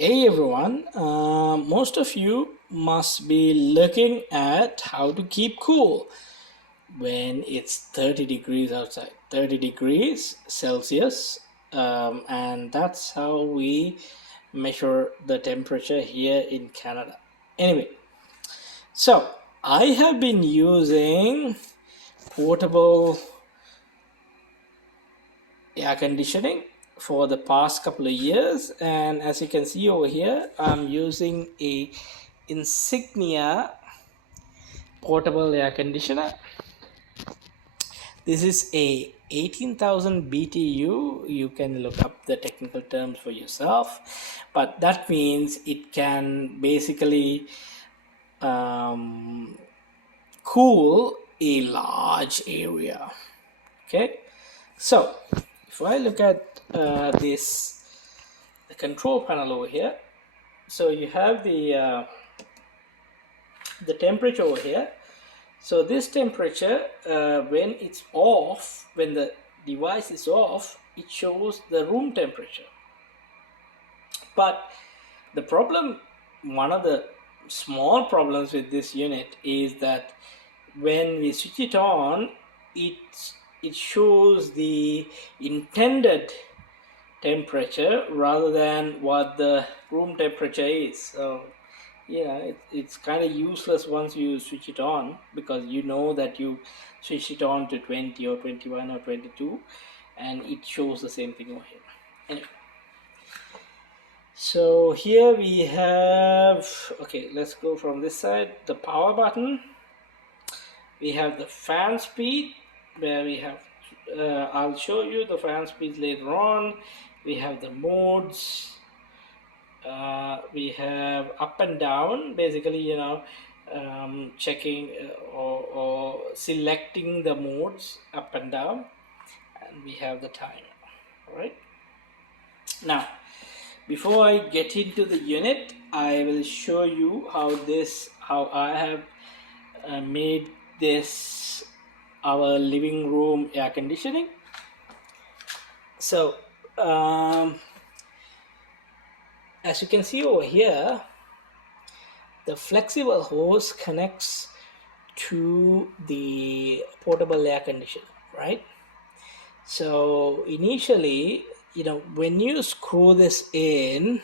Hey everyone, most of you must be looking at how to keep cool when it's 30 degrees outside, 30 degrees Celsius, and that's how we measure the temperature here in Canada. Anyway, so I have been using portable air conditioning for the past couple of years, and as you can see over here, I'm using a Insignia portable air conditioner. This is a 18,000 BTU. You can look up the technical terms for yourself, but that means it can basically cool a large area. Okay, so if I look at the control panel over here, so you have the temperature over here. So this temperature, when it's off, when the device is off, it shows the room temperature. But the problem, one of the small problems with this unit is that when we switch it on, it shows the intended temperature rather than what the room temperature is. So yeah, it's kind of useless once you switch it on, because you know that you switch it on to 20 or 21 or 22 and it shows the same thing over here. Anyway, so here we have, okay, let's go from this side, the power button. We have the fan speed, where we have I'll show you the fan speed later on. We have the modes. We have up and down, basically, checking or selecting the modes up and down, and we have the timer. All right, now before I get into the unit, I will show you how I have made this our living room air conditioning. So as you can see over here, the flexible hose connects to the portable air conditioner, right? So initially, when you screw this in,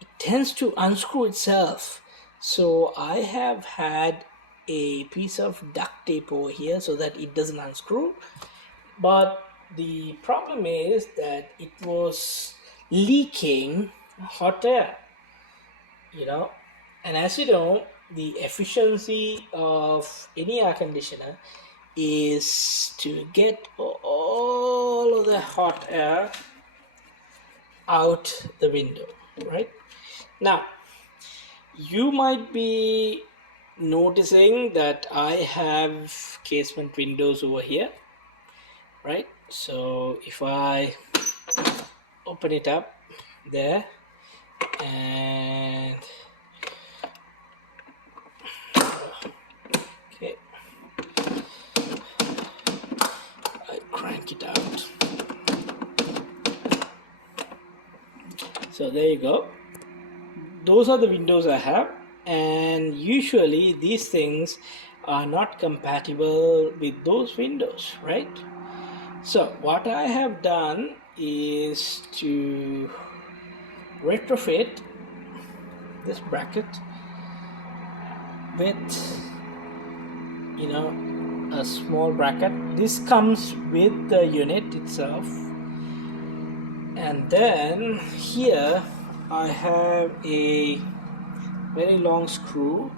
it tends to unscrew itself. So I have had a piece of duct tape over here so that it doesn't unscrew. But the problem is that it was leaking hot air, and as you know, the efficiency of any air conditioner is to get all of the hot air out the window, right? Now you might be noticing that I have casement windows over here, right? So if I open it up there and okay, I crank it out. So there you go. Those are the windows I have, and usually these things are not compatible with those windows, right? So what I have done is to retrofit this bracket with a small bracket. This comes with the unit itself, and then here I have a very long screw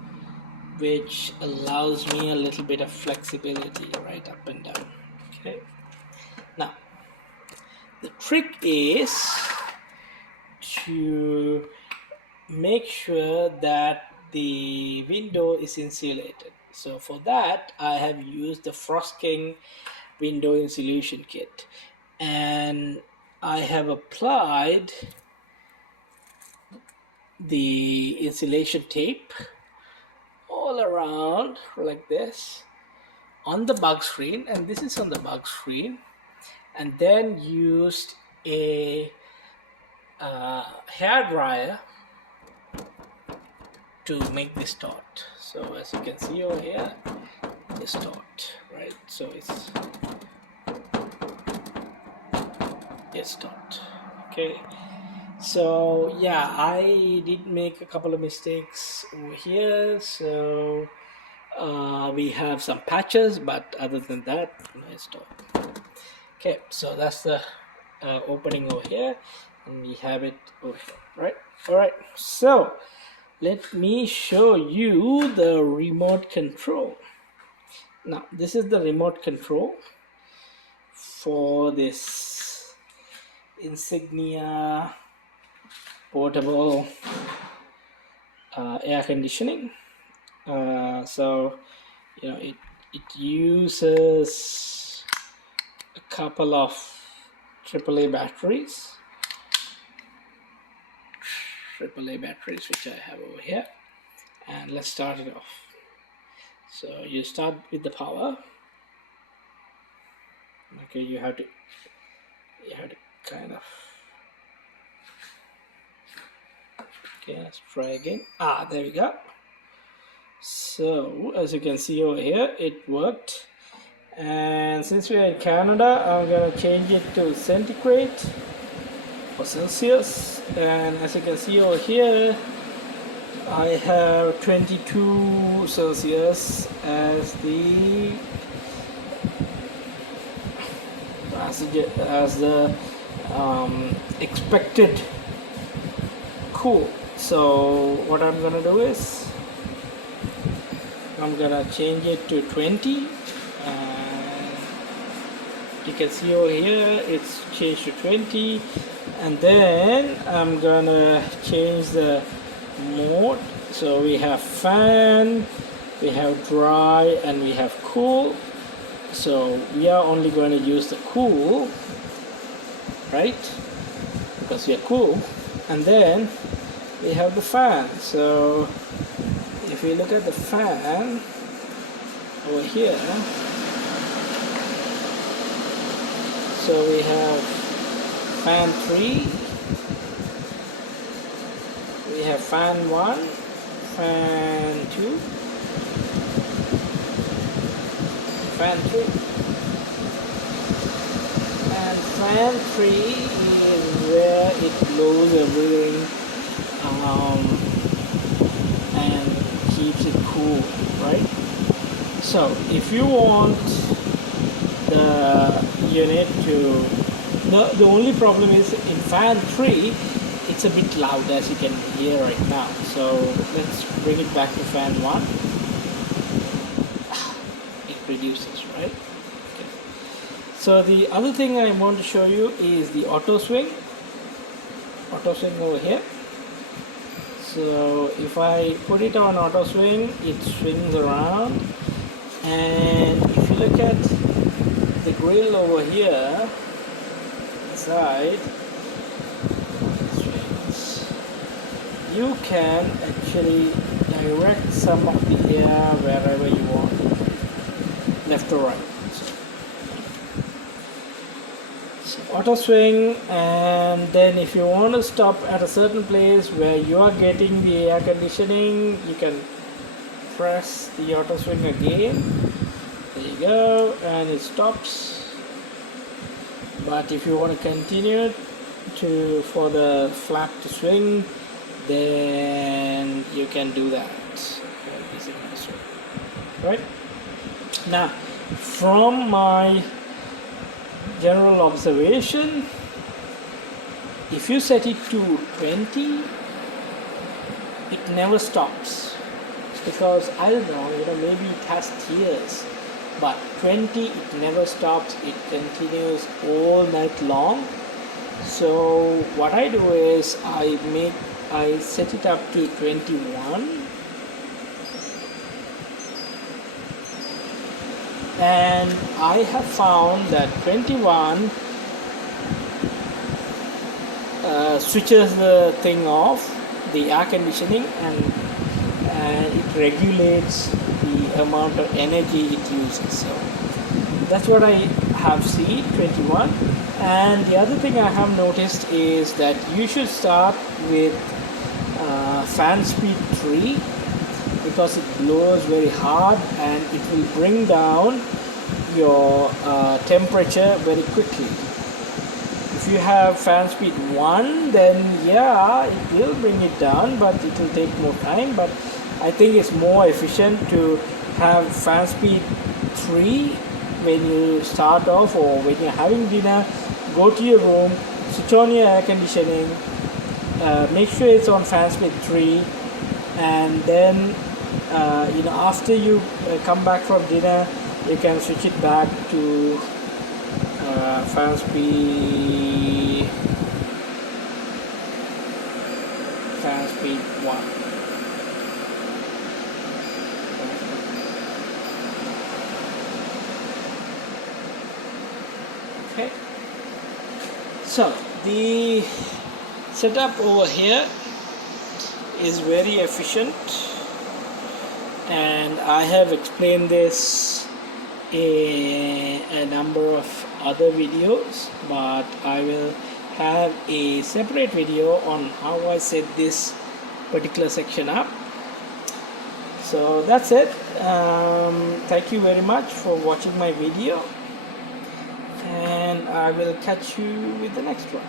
which allows me a little bit of flexibility right up and down. Okay, now the trick is to make sure that the window is insulated. So for that, I have used the Frost King window insulation kit, and I have applied the insulation tape all around like this on the bug screen, and this is on the bug screen, and then used a hair dryer to make this dot. So as you can see over here, this dot, right? So it's this dot. Okay. So yeah, I did make a couple of mistakes over here. So we have some patches, but other than that, nice dot. Okay, so that's the opening over here, and we have it over here, right? All right, so let me show you the remote control. Now this is the remote control for this Insignia portable air conditioning. So you know, it uses a couple of AAA batteries which I have over here, and let's start it off. So you start with the power. Okay, you have to kind of, okay, let's try again. There we go. So as you can see over here, it worked. And since we are in Canada, I'm gonna change it to centigrade or Celsius, and as you can see over here, I have 22 Celsius as the expected cool. So what I'm gonna do is I'm gonna change it to 20, and you can see over here it's changed to 20, and then I'm gonna change the mode. So we have fan, we have dry, and we have cool. So we are only going to use the cool, right, because we are cool. And then we have the fan. So if we look at the fan over here, so we have fan 3, we have fan 1, fan 2, fan 3, and fan 3 is where it blows everything and keeps it cool, right? So if you want the unit to, the only problem is in fan 3 it's a bit loud, as you can hear right now. So let's bring it back to fan 1. It reduces, right? Okay. So the other thing I want to show you is the auto swing over here. So if I put it on auto swing, it swings around, and if you look at the grill over here inside, you can actually direct some of the air wherever you want, left or right. So auto swing, and then if you want to stop at a certain place where you are getting the air conditioning, you can press the auto swing again. There you go, and it stops. But if you want to continue for the flap to swing, then you can do that. Right? Now, from my general observation, if you set it to 20, it never stops. Because I don't know, maybe it has tiers, but 20 it never stops. It continues all night long. So what I do is I set it up to 21, and I have found that 21 switches the thing off, the air conditioning, and it regulates the amount of energy it uses. So that's what I have seen, 21, And the other thing I have noticed is that you should start with fan speed 3, because it blows very hard and it will bring down your temperature very quickly. If you have fan speed 1, then yeah, it will bring it down, but it will take more time. But I think it's more efficient to have fan speed 3 when you start off, or when you're having dinner. Go to your room, switch on your air conditioning, make sure it's on fan speed 3, and then after you come back from dinner, you can switch it back to fan speed 1. Okay, so the setup over here is very efficient, and I have explained this in a number of other videos, but I will have a separate video on how I set this particular section up. So that's it. Thank you very much for watching my video, and I will catch you with the next one.